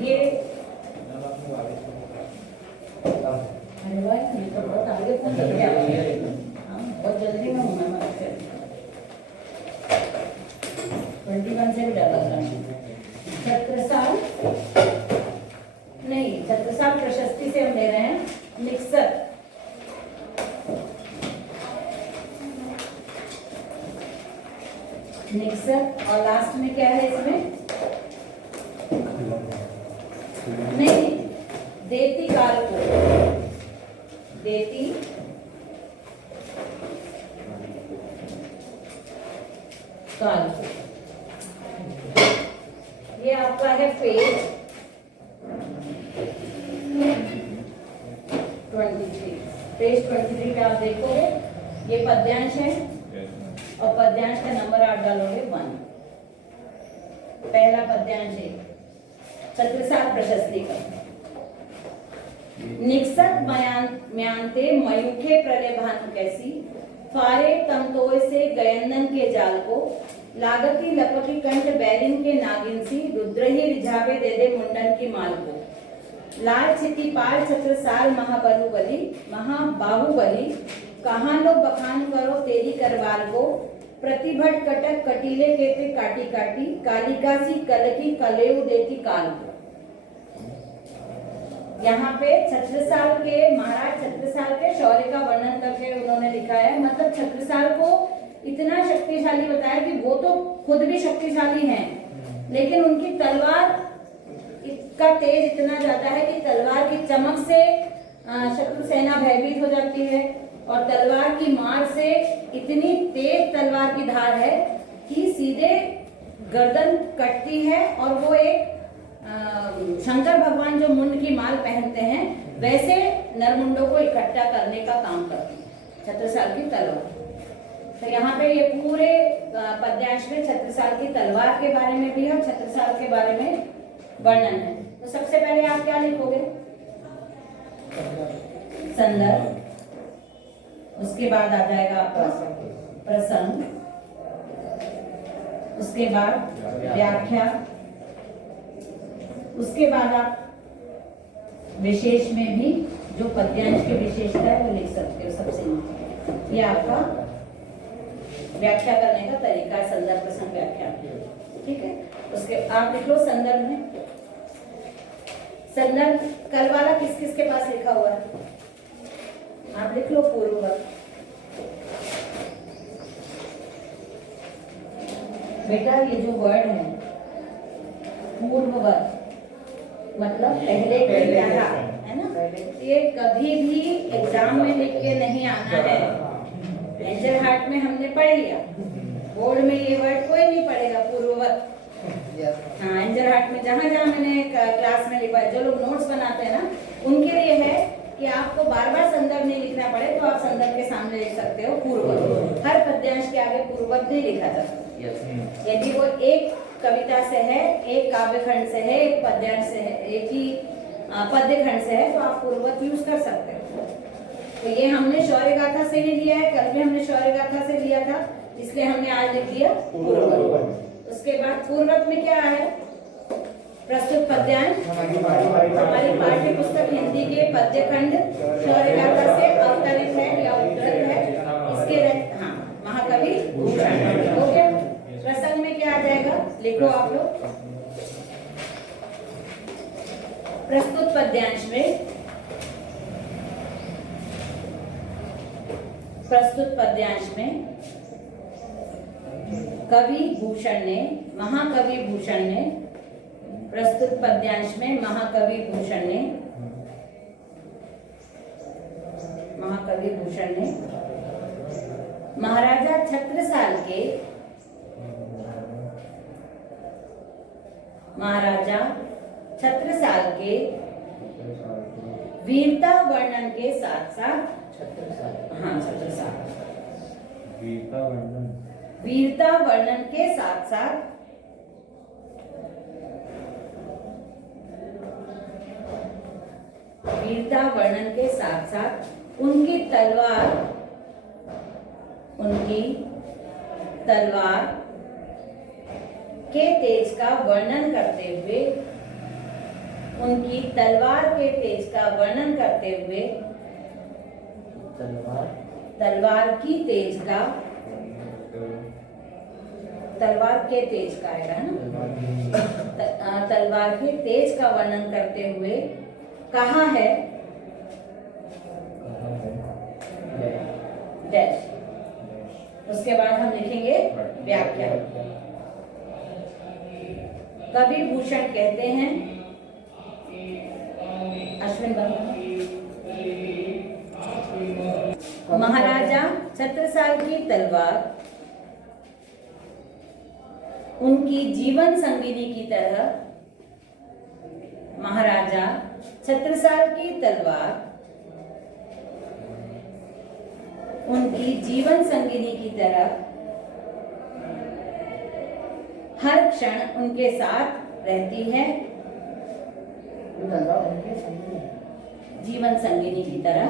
ये अरे भाई ये तो बहुत आगे पहुंच गया। हाँ बहुत जल्दी में हूँ मैं 21 से भी डर लग रहा है। छत्रसाल नहीं, छत्रसाल प्रशस्ति से हम ले रहे हैं निक्सर। निक्सर और लास्ट में क्या है इसमें? नहीं, देती काल को, देती काल को। ये आपका है पेज 23। पेज 23 पे आप देखोगे ये पद्यांश है और पद्यांश का नंबर आप डालोगे 1। पहला पद्यांश है छत्रसाल प्रशस्ति का। निक्सत म्यांते मयूखे प्रलय भानु कैसी, फारे तमतोय से गयंदन के जाल को, लागती लपकी कंठ बैरिन के नागिन सी, रुद्र ही रिझावे दे दे मुंडन की माल को। लाल छिति पाल छत्रसाल महाबाहुबली, कहाँ लो बखान करो तेरी करवार को, प्रतिभट कटक कटीले केते काटी काटी, कालिका सी कलकी कलेऊ देती काल को। यहाँ पे छत्रसाल के, महाराज छत्रसाल के शौर्य का वर्णन करके उन्होंने लिखा है। मतलब छत्रसाल को इतना शक्तिशाली बताया कि वो तो खुद भी शक्तिशाली हैं, लेकिन उनकी तलवार का तेज इतना ज्यादा है कि तलवार की चमक से शत्रु सेना भयभीत हो जाती है और तलवार की मार से इतनी तेज तलवार की धार है कि सीधे गर्दन कटती है। और वो एक शंकर भगवान जो मुंड की माल पहनते हैं वैसे नरमुंडों को इकट्ठा करने का काम करती है छत्रसाल की तलवार। तो यहाँ पे ये पूरे पद्यांश में छत्रसाल की तलवार के बारे में भी है और छत्रसाल के बारे में वर्णन है। तो सबसे पहले आप क्या लिखोगे? संदर्भ, उसके बाद आ जाएगा आपका प्रसंग, उसके बाद व्याख्या, उसके बाद आप विशेष में भी जो पद्यांश की विशेषता है वो लिख सकते हो सबसे नीचे। ये आपका व्याख्या करने का तरीका है, संदर्भ प्रसंग व्याख्या। ठीक है, उसके आप लिख लो संदर्भ में। संदर्भ कल वाला किस किस के पास लिखा हुआ है? आप लिख लो पूर्ववत। बेटा ये जो वर्ड है पूर्ववत मतलब पहले की तरह, है ना? ये कभी भी एग्जाम में लिख के नहीं आना है। एंजल हार्ट में हमने पढ़ लिया, बोर्ड में ये वर्ड कोई नहीं पढ़ेगा पूर्ववत। हाँ, एंजल हार्ट में जहाँ जहाँ मैंने क्लास में लिखा है, जो लोग नोट्स बनाते हैं ना उनके लिए है कि आपको बार बार संदर्भ नहीं लिखना पड़े, तो आप संदर्भ के सामने लिख सकते हो पूर्ववत। हर पद्यांश के आगे पूर्ववत नहीं लिखा जाता। यदि वो एक कविता से है, एक काव्य खंड से है, एक पद्यांश से है, एक ही पद्य खंड से है, तो आप पूर्ववत यूज कर सकते हो। तो ये हमने शौर्य गाथा से ही लिया है, कल भी हमने शौर्य गाथा से लिया था, इसलिए हमने आज लिख दिया पूर्ववत। उसके बाद पूर्ववत में क्या है? प्रस्तुत पद्यांश हमारी पाठ्य पुस्तक हिंदी के पद्य खंड शौर्य गाथा से अवतरित है या उद्धृत है। इसके हाँ, महाकवि भूषण। ओके, प्रसंग में क्या आ जाएगा? लिखो आप लोग। प्रस्तुत पद्यांश में, प्रस्तुत पद्यांश में कवि भूषण ने, महाकवि भूषण ने, प्रस्तुत पद्यांश में महाकवि भूषण ने, महाकवि भूषण ने महाराजा छत्रसाल के, महाराजा छत्रसाल के वीरता वर्णन के साथ साथ, हाँ छत्रसाल वीरता वर्णन के साथ साथ वीरता वर्णन के साथ साथ उनकी तलवार के तेज का वर्णन करते हुए उनकी तलवार के तेज का वर्णन करते हुए तलवार की तेज का तलवार के तेज का है ना, तलवार के तेज का वर्णन करते हुए कहा है डैश। उसके बाद हम लिखेंगे व्याख्या। कवि भूषण कहते हैं, अश्विन महाराजा छत्रसाल की तलवार उनकी जीवन संगिनी की तरह, महाराजा छत्रसाल की तलवार उनकी जीवन संगिनी की तरह हर क्षण उनके साथ रहती है। जीवन संगिनी की तरह,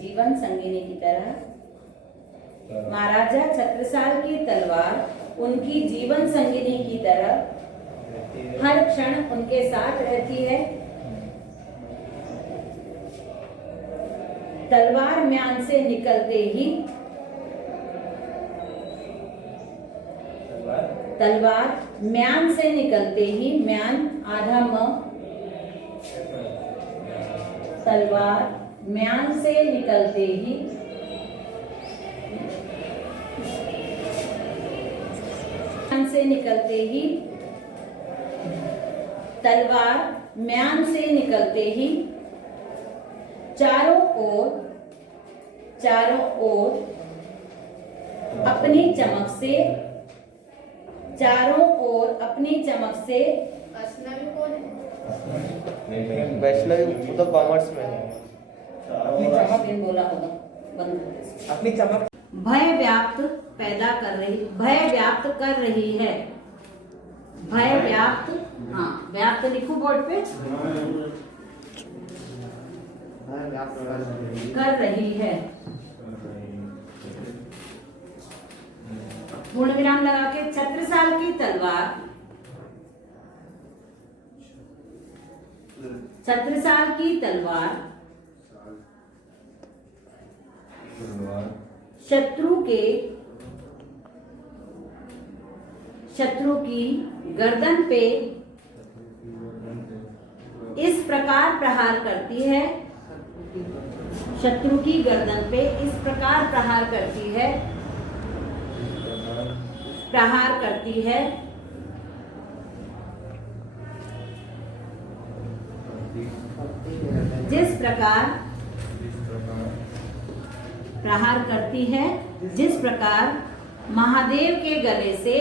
जीवन संगिनी की तरह महाराजा छत्रसाल की तलवार उनकी जीवन संगिनी की तरह हर क्षण उनके साथ रहती है। तलवार म्यान से निकलते ही, तलवार म्यान से निकलते ही, म्यान आधा म, तलवार म्यान से निकलते ही म्यान से निकलते ही, तलवार म्यान से निकलते ही चारों ओर अपनी चमक से, चारों ओर अपनी चमक से, वैष्णवी तो कॉमर्स में है। अपनी चमक इन बोला होगा, बंद अपनी चमक भय व्याप्त पैदा कर रही, भय व्याप्त कर रही है। भय व्याप्त, हाँ व्याप्त लिखो बोर्ड पे, कर रही है। पूर्ण विराम लगा के छत्रसाल की तलवार, छत्रसाल की तलवार शत्रु की गर्दन पे इस प्रकार प्रहार करती है। शत्रु की गर्दन पे इस प्रकार प्रहार करती है, प्रहार करती है जिस प्रकार प्रहार करती है, जिस प्रकार महादेव के गले से,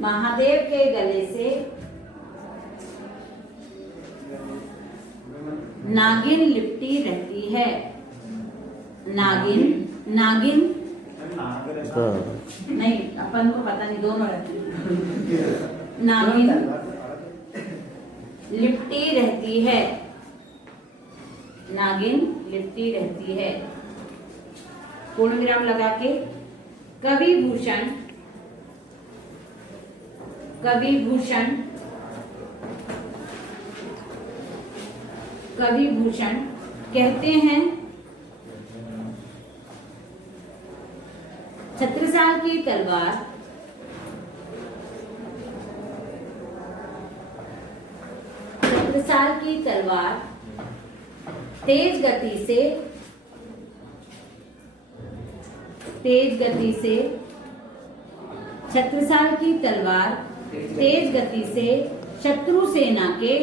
महादेव के गले से नागिन लिपटी रहती है। नागिन, नागिन नहीं, अपन को पता नहीं, दोनों रहती है। नागिन लिपटी रहती है, नागिन लिपटी रहती है। पूर्ण विराम लगा के कवि भूषण, कवि भूषण, कवि भूषण कहते हैं, छत्रसाल की तलवार छत्रसाल की तलवार तेज गति से, तेज गति से, छत्रसाल की तलवार तेज गति से शत्रु सेना के,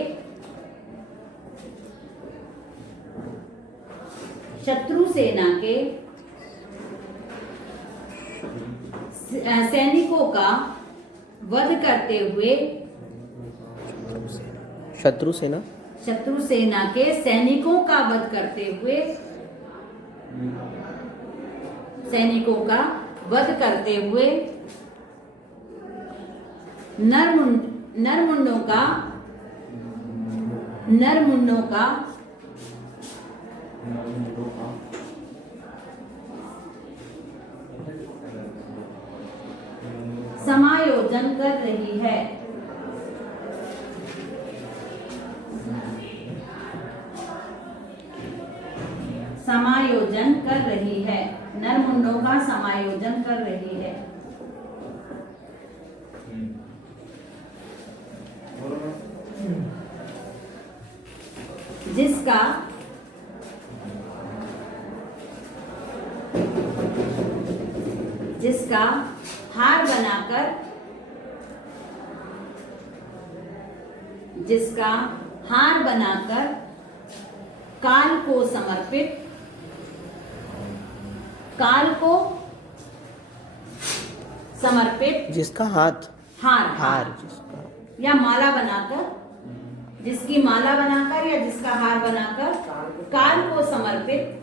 शत्रु सेना के सैनिकों का वध करते हुए, शत्रु सेना, शत्रु सेना के सैनिकों का वध करते हुए, सैनिकों का वध करते हुए नरमुंडों का समायोजन कर रही है। समायोजन कर रही है, नरमुंडों का समायोजन कर रही है। जिसका हार बनाकर काल को समर्पित, जिसका हार जिसका या माला बनाकर, जिसकी माला बनाकर या जिसका हार बनाकर काल को समर्पित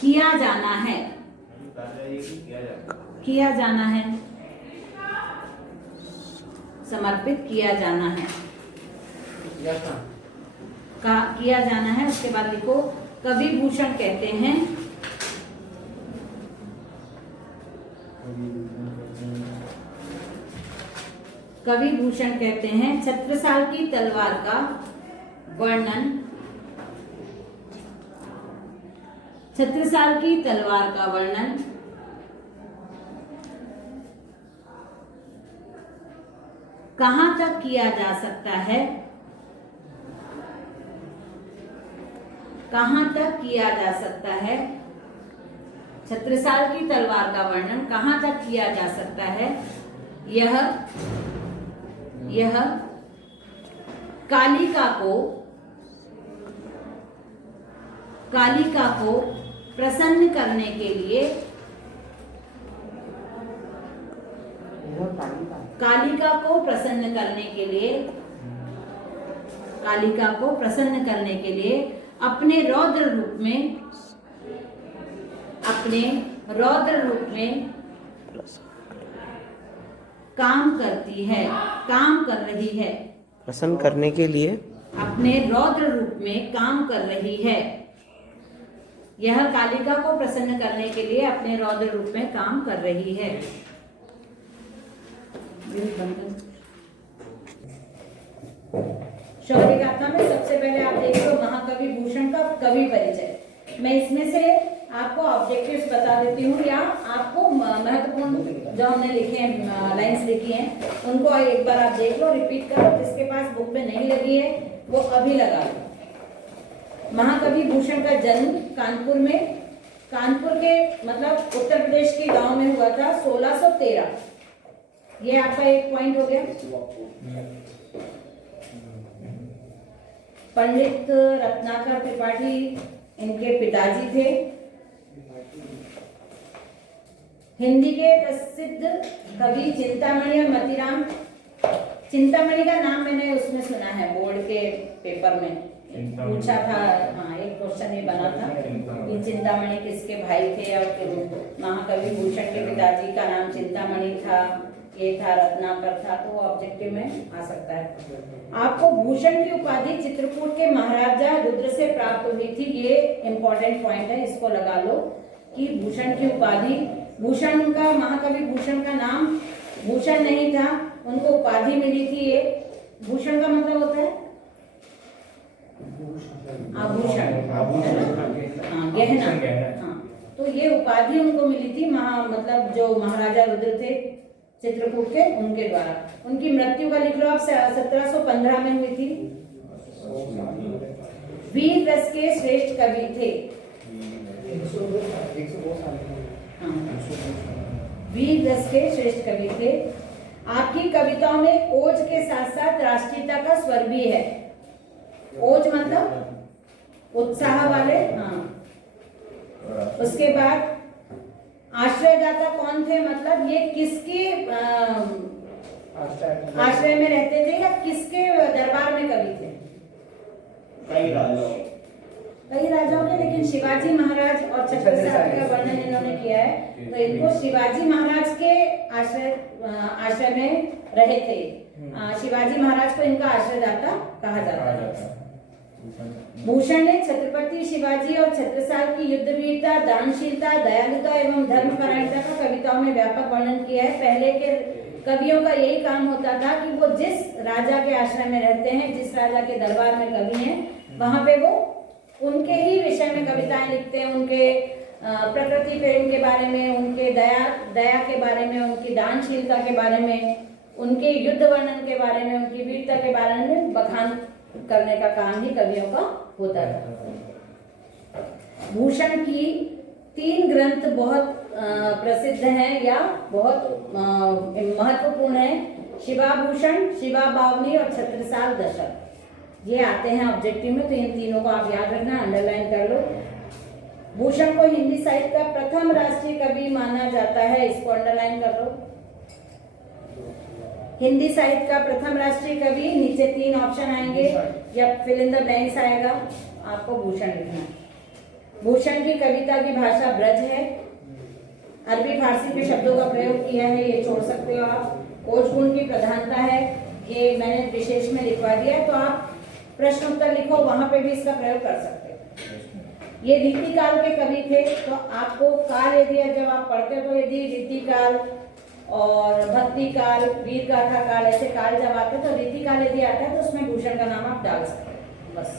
किया जाना है। समर्पित किया जाना है, किया जाना है। उसके बाद लिखो, कवि भूषण कहते हैं छत्रसाल की तलवार का वर्णन कहां तक किया जा सकता है? छत्रसाल की तलवार का वर्णन कहां तक किया जा सकता है? यह कालिका को प्रसन्न करने के लिए, अपने रौद्र रूप में काम कर रही है। प्रसन्न करने के लिए अपने रौद्र रूप में काम कर रही है। यह कालिका को प्रसन्न करने के लिए अपने रौद्र रूप में काम कर रही है। शौर्य गाथा में सबसे पहले आप देख लो महाकवि भूषण का कवि परिचय। मैं इसमें से आपको ऑब्जेक्टिव्स बता देती हूँ, या आपको महत्वपूर्ण जो हमने लिखे हैं, लाइंस लिखी हैं, उनको एक बार आप देख लो, रिपीट करो। जिसके पास बुक में नहीं लगी है वो अभी लगा लो। महाकवि भूषण का जन्म कानपुर के मतलब उत्तर प्रदेश के गांव में हुआ था 1613। ये आपका एक पॉइंट हो गया। पंडित रत्नाकर त्रिपाठी इनके पिताजी थे। हिंदी के प्रसिद्ध कवि चिंतामणि और मतीराम। चिंतामणि का नाम मैंने उसमें सुना है, बोर्ड के पेपर में पूछा था। हाँ, एक क्वेश्चन ये बना था कि चिंतामणि किसके भाई थे, और महाकवि भूषण के पिताजी का नाम चिंतामणि था, ये था, रत्नाकर था, तो ऑब्जेक्टिव में आ सकता है। आपको भूषण की उपाधि चित्रकूट के महाराजा रुद्र से प्राप्त हुई थी। ये इंपॉर्टेंट पॉइंट है, इसको लगा लो कि भूषण की उपाधि, भूषण का, महाकवि भूषण का नाम भूषण नहीं था, उनको उपाधि मिली थी। ये भूषण का मतलब होता है आभूषण, हाँ, गहना। हाँ, तो ये उपाधि उनको मिली थी मतलब जो महाराजा रुद्र थे चित्रकूट के, उनके द्वारा। उनकी मृत्यु का लिख लो आप, 1715 में हुई थी। वीर रस के श्रेष्ठ कवि थे। वीर रस के श्रेष्ठ कवि थे। आपकी कविताओं में ओज के साथ साथ राष्ट्रीयता का स्वर भी है। ओज मतलब उत्साह वाले। हाँ, उसके बाद आश्रयदाता कौन थे, मतलब ये किसके आश्रय में रहते थे या किसके दरबार में कवि थे? कई राजाओं के, लेकिन शिवाजी महाराज और छत्रसाल का वर्णन इन्होंने किया है, तो इनको शिवाजी महाराज के आश्रय में रहे थे। शिवाजी महाराज को इनका आश्रयदाता कहा जाता है। भूषण ने छत्रपति शिवाजी और छत्रसाल की युद्ध वीरता, दानशीलता, दयालुता एवं धर्मपरायणता का कविताओं में व्यापक वर्णन किया है। पहले के कवियों का यही काम होता था कि वो जिस राजा के आश्रम में रहते हैं, जिस राजा के दरबार में कवि हैं, वहां पे वो उनके ही विषय में कविताएं लिखते हैं, उनके प्रकृति प्रेम के बारे में, उनके दया के बारे में, उनकी दानशीलता के बारे में, उनके युद्ध वर्णन के बारे में, उनकी वीरता के बारे में बखान करने का काम ही कवियों का होता था। भूषण की 3 ग्रंथ बहुत प्रसिद्ध हैं या बहुत महत्वपूर्ण हैं। शिवाभूषण, शिवा बावनी और छत्रसाल दशक, ये आते हैं ऑब्जेक्टिव में, तो इन तीनों को आप याद रखना, अंडरलाइन कर लो। भूषण को हिंदी साहित्य का प्रथम राष्ट्रीय कवि माना जाता है, इसको अंडरलाइन कर लो। हिंदी साहित्य का प्रथम राष्ट्रीय कवि, नीचे 3 ऑप्शन आएंगे या फिल इन द ब्लैंक्स आएगा, आपको भूषण लिखना है। भूषण की कविता की भाषा ब्रज है, अरबी फारसी के शब्दों का प्रयोग किया है, ये छोड़ सकते हो आप। कोश गुण की प्रधानता है, ये मैंने विशेष में लिखवा दिया है, तो आप प्रश्न उत्तर लिखो, वहां पे भी इसका प्रयोग कर सकते हो। ये रीतिकाल के कवि थे, तो आपको काल यदि जब आप पढ़ते हो तो यदि रीतिकाल और भक्ति काल, वीर गाथा काल, ऐसे काल जब आते हैं तो रीतिकाल यदि आता है तो उसमें भूषण का नाम आप डाल सकते हैं बस।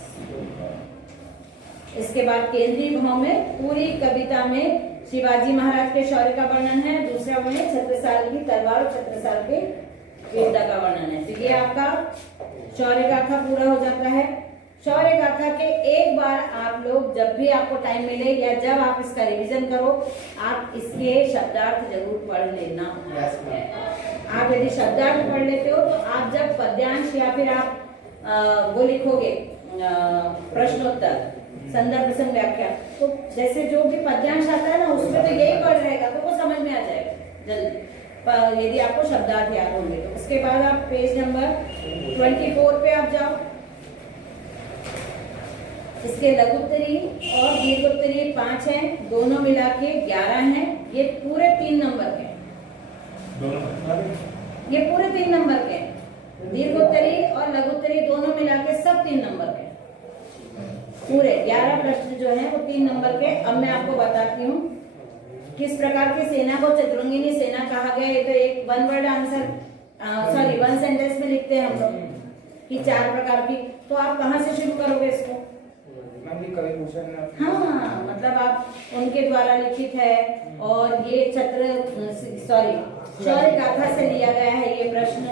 इसके बाद केंद्रीय भाव में पूरी कविता में शिवाजी महाराज के शौर्य का वर्णन है, दूसरा में छत्रसाल की तलवार और छत्रसाल के वीरता का वर्णन है। तो ये आपका शौर्य गाथा पूरा हो जाता है। शौर्य गाथा के एक बार आप लोग जब भी आपको टाइम मिले या जब आप इसका रिवीजन करो, आप इसके शब्दार्थ जरूर पढ़ लेना। आप यदि शब्दार्थ पढ़ लेते हो तो आप जब पद्यांश या फिर आप वो लिखोगे प्रश्नोत्तर, संदर्भ प्रसंग व्याख्या, तो जैसे जो भी पद्यांश आता है ना उसमें तो यही पढ़ रहेगा, तो वो समझ में आ जाएगा जल्दी, यदि आपको शब्दार्थ याद होंगे तो। उसके बाद आप पेज नंबर 24 पे आप जाओ। इसके लघुत्तरी और दीर्घोत्तरी 5 हैं, दोनों मिला के 11 हैं। ये पूरे 3 नंबर के, ये पूरे 3 नंबर के, दीर्घोत्तरी और लघुत्तरी दोनों मिला के सब 3 नंबर के। पूरे 11 प्रश्न जो हैं वो 3 नंबर के। अब मैं आपको बताती हूँ किस प्रकार की सेना को चतुरंगिनी सेना कहा गया। ये तो एक 1 वर्ड आंसर, सॉरी 1 सेंटेंस में लिखते हैं हम लोग कि 4 प्रकार की। तो आप कहाँ से शुरू करोगे इसको? हाँ, मतलब आप उनके द्वारा लिखित है, और ये शौर्य गाथा से लिया गया है ये प्रश्न,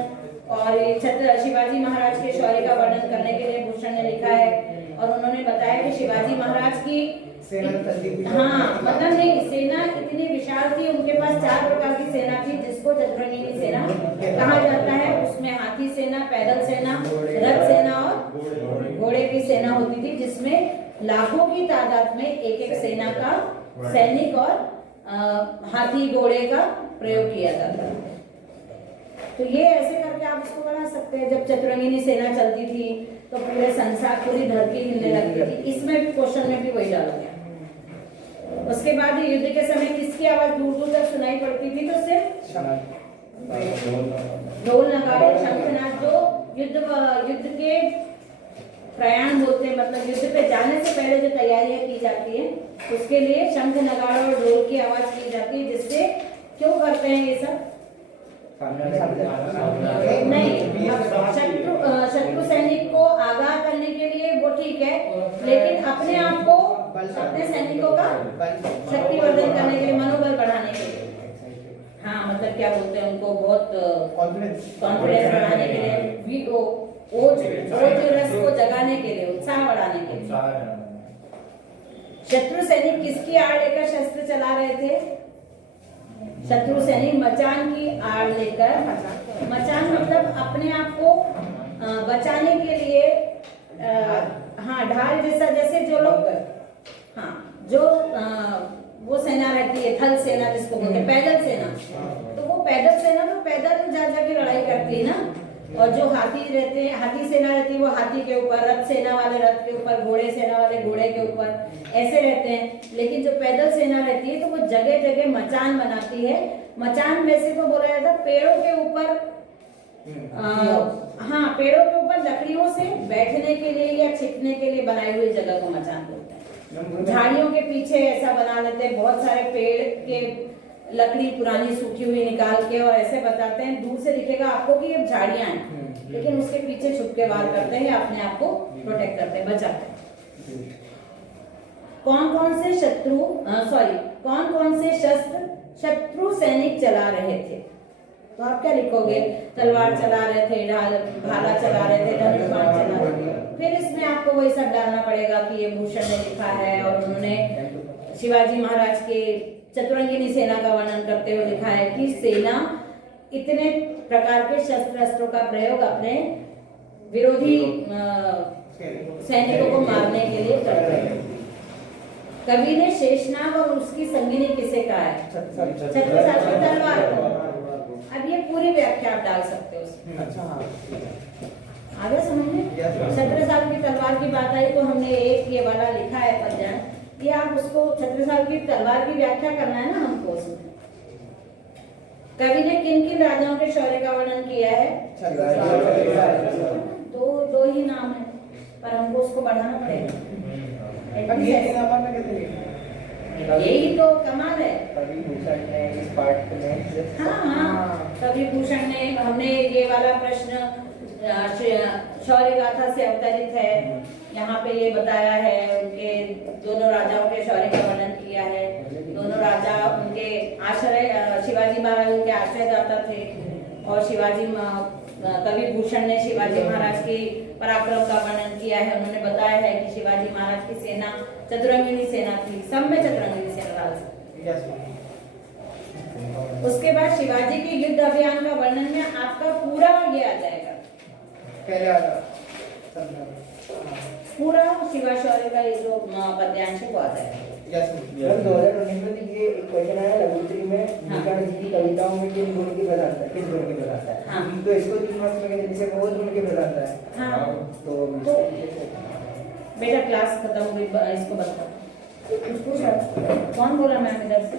और ये शिवाजी महाराज के शौर्य का वर्णन करने के लिए भूषण ने लिखा है। और उन्होंने बताया कि शिवाजी महाराज की हाँ, मतलब नहीं, सेना इतनी विशाल थी, उनके पास 4 प्रकार की सेना थी जिसको चतुरंगिनी सेना कहा जाता है। उसमें हाथी सेना, पैदल सेना, रथ सेना और घोड़े की सेना होती थी, जिसमें लाखों की तादाद में एक सेना का सैनिक और हाथी घोड़े का प्रयोग किया जाता है। तो ये ऐसे करके आप इसको बना सकते हैं। जब चतुरंगिनी सेना चलती थी तो पूरे संसार, पूरी धरती हिलने लगती थी। इसमें भी क्वेश्चन में भी वही डाला गया। उसके बाद युद्ध के समय किसकी आवाज दूर दूर तक सुनाई पड़ती थी? तो सिर्फ ढोल, नगाड़े, शंखनाद, जो युद्ध के प्रयाण होते हैं, मतलब युद्ध पे जाने से पहले जो तैयारियां की जाती है उसके लिए शंख, नगाड़ा और ढोल की आवाज की जाती है। जिससे क्यों करते हैं ये सब? नहीं, शत्रु सैनिक को आगाह करने के लिए वो ठीक है, लेकिन अपने आप को, अपने सैनिकों का शक्तिवर्धन करने के लिए, मनोबल बढ़ाने के लिए, हाँ मतलब क्या बोलते हैं उनको, बहुत कॉन्फिडेंस बढ़ाने के लिए, वो रस को जगाने के लिए, उत्साह बढ़ाने के लिए। शत्रु सैनिक किसकी आड़ लेकर शस्त्र चला रहे थे? शत्रु सैनिक मचान की आड़ लेकर, मचान मतलब अपने आप को बचाने के लिए, हाँ ढाल जैसा, जैसे जो लोग, हाँ जो वो सेना रहती है, थल सेना जिसको बोलते हैं, पैदल सेना, तो वो पैदल सेना तो पैदल जा जाके लड़ाई करती है ना। और जो हाथी रहते हैं, हाथी सेना रहती है, वो हाथी के ऊपर, रथ सेना वाले रथ के ऊपर, घोड़े सेना वाले घोड़े के ऊपर, ऐसे रहते हैं। लेकिन जो पैदल सेना रहती है तो वो जगह जगह मचान बनाती है। मचान वैसे तो बोला जाता है पेड़ों के ऊपर हाँ, पेड़ों के ऊपर लकड़ियों से बैठने के लिए या छिपने के लिए बनाई हुई जगह को मचान बोलते हैं। झाड़ियों के पीछे ऐसा बना लेते हैं, बहुत सारे पेड़ के लकड़ी पुरानी सूखी हुई निकाल के, और ऐसे बताते हैं दूर से दिखेगा आपको कि ये झाड़ियां हैं, लेकिन उसके पीछे छुप के वार करते हैं या अपने आप को प्रोटेक्ट करते हैं, बचाते हैं। कौन कौन से शस्त्र शत्रु सैनिक चला रहे थे? तो आप क्या लिखोगे? तलवार चला रहे थे, भाला चला रहे थे, धनुष बाण चला रहे थे। फिर इसमें आपको वही सब डालना पड़ेगा कि ये भूषण ने लिखा है, और उन्होंने शिवाजी महाराज के चतुरंगिनी सेना का वर्णन करते हुए लिखा है कि सेना इतने प्रकार के शस्त्र अस्त्रों का प्रयोग अपने विरोधी सैनिकों को मारने के लिए करते हैं। कवि ने शेषनाग और उसकी संगिनी किसे कहा है? छत्रसाल की तलवार को। अब ये पूरी व्याख्या आप डाल सकते हो उसमें। अच्छा, हाँ, आगे समझ में? छत्रसाल की तलवार की बात आई तो हमने एक ये वाला लिखा है पद्य, ये आप उसको छत्रसाल की तलवार की व्याख्या करना है ना हमको उसमें। कवि ने किन किन राजाओं के शौर्य का वर्णन किया है? दो ही नाम है, पर हमको उसको बढ़ाना पड़ेगा। यही तो कमाल है। कवि भूषण ने इस पार्ट में, हाँ, कवि भूषण ने, हमने ये वाला प्रश्न शौर्य गाथा से अवतरित है, यहाँ पे ये बताया है, उनके दोनों राजाओं के शौर्य का वर्णन किया है। दोनों राजा उनके आश्रय, शिवाजी महाराज उनके आश्रयदाता थे, और कवि भूषण ने शिवाजी महाराज की पराक्रम का वर्णन किया है। उन्होंने बताया है कि शिवाजी महाराज की सेना चतुरंगिनी सेना थी, सब में चतुरंगिनी सेना डाल सकते। उसके बाद शिवाजी के युद्ध अभियान का वर्णन में आपका पूरा ये आ जाएगा, पूरा शिवा शौर्य का ये जो पद्यांश है वो आ जाएगा। 2019 में ये एक क्वेश्चन आया लघुत्री में, निकाल जी की कविताओं में किन गुण की प्रधानता है, किस गुण की प्रधानता है? हाँ। तो इसको 3 मार्क्स में कहते हैं, जिसे बहुत गुण की प्रधानता है। हाँ। तो बेटा क्लास खत्म हुई, इसको बताओ। कौन बोला मैम इधर से?